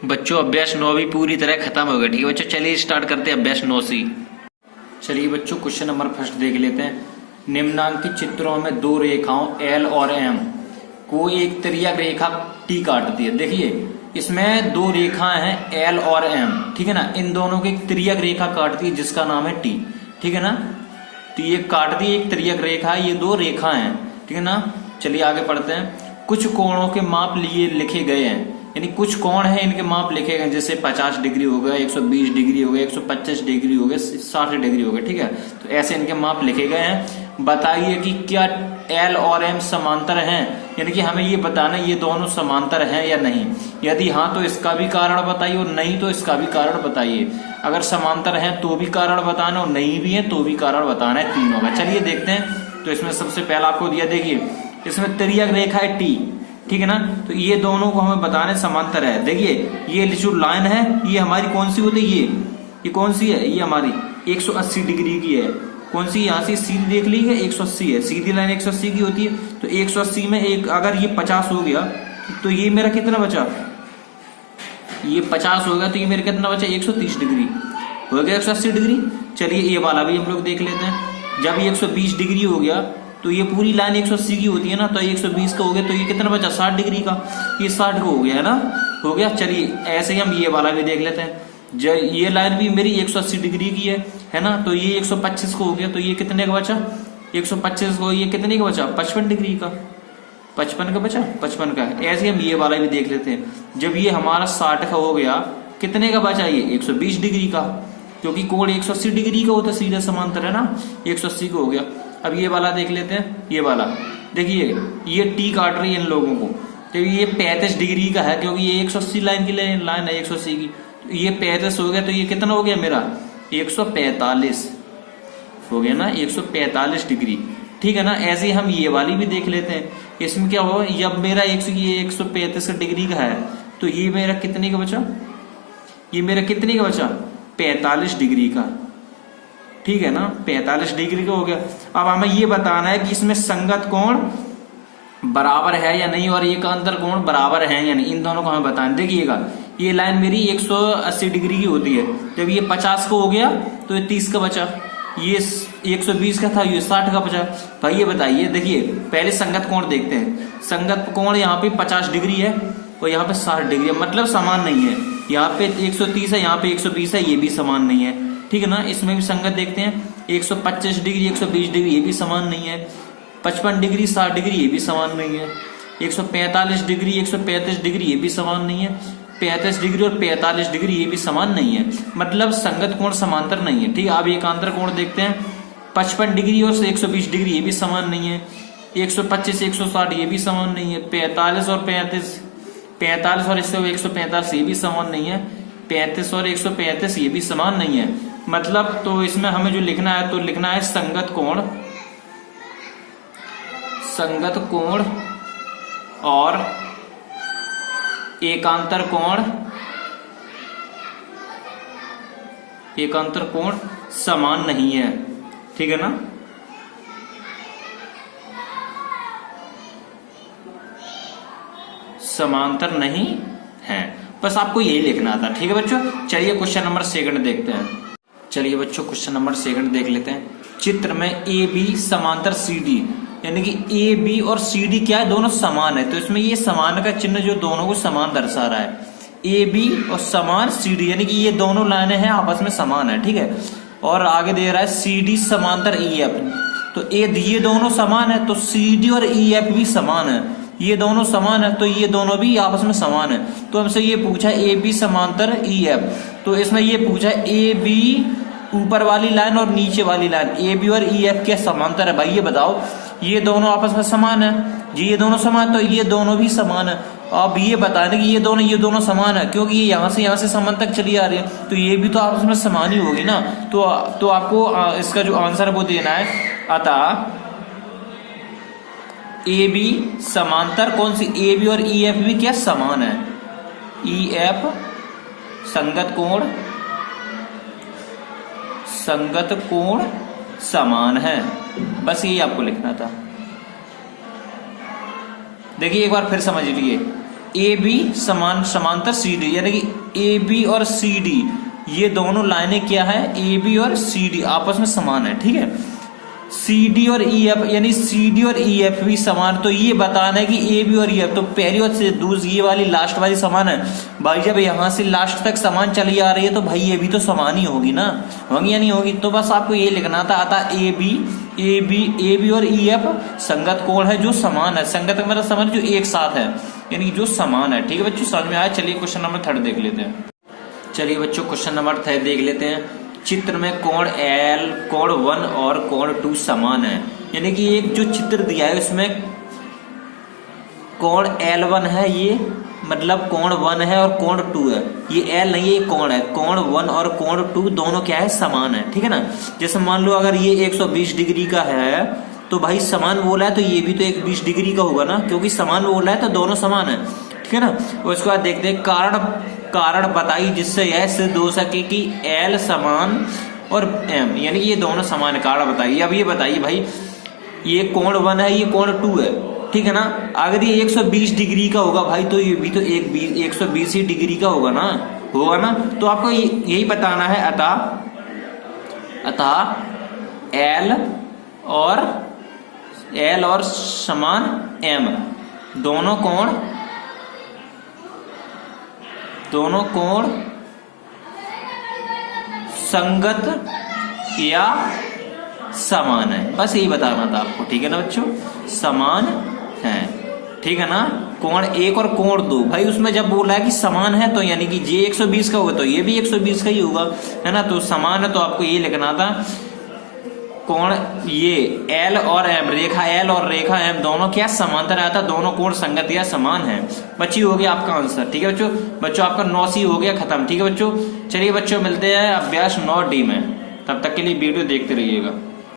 बच्चों अभ्यास 9 भी पूरी तरह खत्म हो गया। ठीक है बच्चों, चलिए स्टार्ट करते हैं अभ्यास 9 सी। चलिए बच्चों क्वेश्चन नंबर फर्स्ट देख लेते हैं। निम्नांकित चित्रों में दो रेखाओं एल और एम को एक तिर्यक रेखा टी काटती है। देखिए इसमें दो रेखाएं हैं एल और एम, ठीक है ना। इन दोनों की एक तिर्यक रेखा काटती है जिसका नाम है टी, ठीक है ना। तो ये काटती है एक तिर्यक रेखा, ये दो रेखाएं हैं, ठीक है ना। चलिए आगे पढ़ते हैं। कुछ कोणों के माप लिए लिखे गए हैं, यानी कुछ कोण है इनके माप लिखे गए, जैसे 50 डिग्री हो गया, 120 डिग्री हो गया, 125 डिग्री हो गया, 60 डिग्री हो गया, ठीक है। तो ऐसे इनके माप लिखे गए हैं। बताइए कि क्या एल और एम समांतर हैं, यानी कि हमें ये बताना ये दोनों समांतर हैं या नहीं। यदि हाँ तो इसका भी कारण बताइए और नहीं तो इसका भी कारण बताइए। अगर समांतर हैं तो भी कारण बताना और नहीं भी है तो भी कारण बताना है, तीनों का। चलिए देखते हैं। तो इसमें सबसे पहला आपको दिया, देखिए इसमें तिर्यक रेखा है टी, ठीक है ना। तो ये दोनों को हमें बताने समांतर है। देखिए ये जो लाइन है ये हमारी कौन सी होती है, ये कौन सी है, ये हमारी 180 डिग्री की है। कौन सी, यहाँ से सीधी देख ली है 180 है, सीधी लाइन 180 की होती है। तो 180 में एक अगर ये 50 हो गया तो ये मेरा कितना बचा, ये 50 हो गया तो ये मेरा कितना बचा 130 डिग्री हो गया, 180 डिग्री। चलिए ये वाला भी हम लोग देख लेते हैं। जब ये 120 डिग्री हो गया तो ये पूरी लाइन 180 की होती है ना, तो 120 का हो गया तो ये कितना बचा 60 डिग्री का, ये 60 का हो गया है ना, हो गया। चलिए ऐसे ही हम ये वाला भी देख लेते हैं। ये लाइन भी मेरी 180 डिग्री की है ना, तो ये 125 को हो गया तो ये कितने का बचा 125 को, ये कितने का बचा 55 डिग्री का, 55 का बचा 55 का। ऐसे हम ये वाला भी देख लेते हैं। जब ये हमारा 60 का हो गया कितने का बचा ये 120 डिग्री का, क्योंकि कोण 180 डिग्री का होता है, सीधा समांतर है ना, 180 का हो गया। अब ये वाला देख लेते हैं। ये वाला देखिए ये टी काट रही है इन लोगों को, तो ये 35 डिग्री का है क्योंकि ये 180 लाइन की लाइन है 180 की। तो ये 35 हो गया तो ये कितना हो गया मेरा 145 हो गया ना, 145 डिग्री, ठीक है ना। ऐसे ही हम ये वाली भी देख लेते हैं। इसमें क्या होगा, जब मेरा 135 डिग्री का है तो ये मेरा कितने का बचा, ये मेरा कितने का बचा 45 डिग्री का, ठीक है ना, 45 डिग्री का हो गया। अब हमें ये बताना है कि इसमें संगत कोण बराबर है या नहीं और एक अंतर कोण बराबर है या नहीं, इन दोनों को हमें बताना। देखिएगा ये लाइन मेरी 180 डिग्री की होती है, जब ये 50 को हो गया तो ये 30 का बचा, ये 120 का था ये 60 का बचा। भाई ये बताइए, देखिए पहले संगत कोण देखते हैं। संगत कोण यहाँ पे 50 डिग्री है और यहाँ पे 60 डिग्री है, मतलब समान नहीं है। यहाँ पे 130 है, यहाँ पे 120 है, ये भी समान नहीं है, ठीक है ना। इसमें भी संगत देखते हैं। 125 डिग्री 120 डिग्री ये भी समान नहीं है, 55 डिग्री 60 डिग्री ये भी समान नहीं है, 145 डिग्री 135 डिग्री ये भी समान नहीं है, 35 डिग्री और 45 डिग्री ये भी समान नहीं है, मतलब संगत कोण समांतर नहीं है, ठीक है। अब एकांतर कोण देखते हैं। 55 डिग्री और 120 डिग्री ये भी समान नहीं है, 125 160 ये भी समान नहीं है, 45 और 45 और 145 ये भी समान नहीं है, 35 और 135 ये भी समान नहीं है। मतलब तो इसमें हमें जो लिखना है तो लिखना है संगत कोण और एकांतर कोण समान नहीं है, ठीक है ना। समांतर नहीं है, बस आपको यही लिखना था, ठीक है बच्चों। चलिए क्वेश्चन नंबर सेकंड देखते हैं। चलिए बच्चों क्वेश्चन नंबर सेकंड देख लेते हैं। चित्र में ए बी समांतर सी डी, यानी कि ए बी और सी डी क्या है, दोनों समान है। तो इसमें ये समान का चिन्ह जो दोनों को समान दर्शा रहा है, ए बी और समान सी डी, यानी कि ये दोनों लाइनें हैं आपस में समान है, ठीक है। और आगे दे रहा है सी डी समांतर ई एफ, तो ये दोनों समान है तो सी डी और ई एफ भी समान है, ये दोनों समान है तो ये दोनों भी आपस में समान है। तो हमसे ये पूछा ए बी समांतर ई एफ, तो इसमें ये पूछा ए बी ऊपर वाली लाइन और नीचे वाली लाइन ए बी और ई एफ क्या समांतर है। भाई ये बताओ, ये दोनों आपस में समान है जी, ये दोनों समान, तो ये दोनों भी समान है। अब ये बताने कि ये दोनों समान है क्योंकि ये यहाँ से समान तक चली आ रही है, तो ये भी तो आपस में समान ही होगी ना। तो आपको इसका जो आंसर वो देना है। अतः ए बी समांतर कौन सी, ए बी और ई एफ भी क्या समान है, ई एफ संगत कोण समान है, बस यही आपको लिखना था। देखिए एक बार फिर समझ लीजिए, ए बी समांतर सी डी, यानी कि ए बी और सी डी ये दोनों लाइनें क्या है, ए बी और सी डी आपस में समान है, ठीक है। सी डी और ई एफ, यानी सी डी और ई एफ भी समान, तो ये बताना है कि ए बी और ई एफ तो पहली और से दूसरी ये वाली लास्ट वाली समान है भाई। जब यहां से लास्ट तक समान चली आ रही है तो भाई ये भी तो समान ही होगी ना, होगी या नहीं होगी। तो बस आपको ये लिखना था, आता ए बी और ई एफ संगत कोण है जो समान है, संगत मतलब समझ जो एक साथ है, यानी जो समान है, ठीक है बच्चों, समझ में आया। चलिए क्वेश्चन नंबर 3 देख लेते हैं। चलिए बच्चों क्वेश्चन नंबर 3 देख लेते हैं। चित्र में कोण L, कोण 1 और कोण 2 समान है, यानी कि एक जो चित्र दिया है उसमें कोण L1 है, ये मतलब कोण 1 है और कोण 2 है, ये L नहीं ये कोण है, कोण 1 और कोण 2 दोनों क्या है, समान है, ठीक है ना। जैसे मान लो अगर ये 120 डिग्री का है तो भाई समान बोला है तो ये भी तो 120 डिग्री का होगा ना, क्योंकि समान बोला है तो दोनों समान है, ठीक है ना। और उसके बाद देखते हैं कारण बताई जिससे यह सिद्ध हो सके कि L समान और M, यानी ये दोनों समान है, कारण बताइए। अब ये बताइए भाई ये कोण 1 है, ये कोण 2 है, ठीक है ना। अगर ये 120 डिग्री का होगा भाई तो ये भी तो 120 ही डिग्री का होगा ना, तो आपको यही बताना है। अतः L और समान M दोनों कोण संगत या समान है, बस यही बताना था आपको, ठीक है ना बच्चों, समान है, ठीक है ना। कोण 1 और कोण 2 भाई उसमें जब बोला है कि समान है तो यानी कि ये 120 का होगा तो ये भी 120 का ही होगा, है ना। तो समान है तो आपको ये लिखना था कोण ये L और M, रेखा L और रेखा M दोनों क्या समांतर आया था, दोनों कोण संगत या समान है। बच्ची हो गया आपका आंसर, ठीक है बच्चों आपका 9C हो गया खत्म, ठीक है बच्चों। चलिए बच्चों मिलते हैं अभ्यास 9D में, तब तक के लिए वीडियो देखते रहिएगा।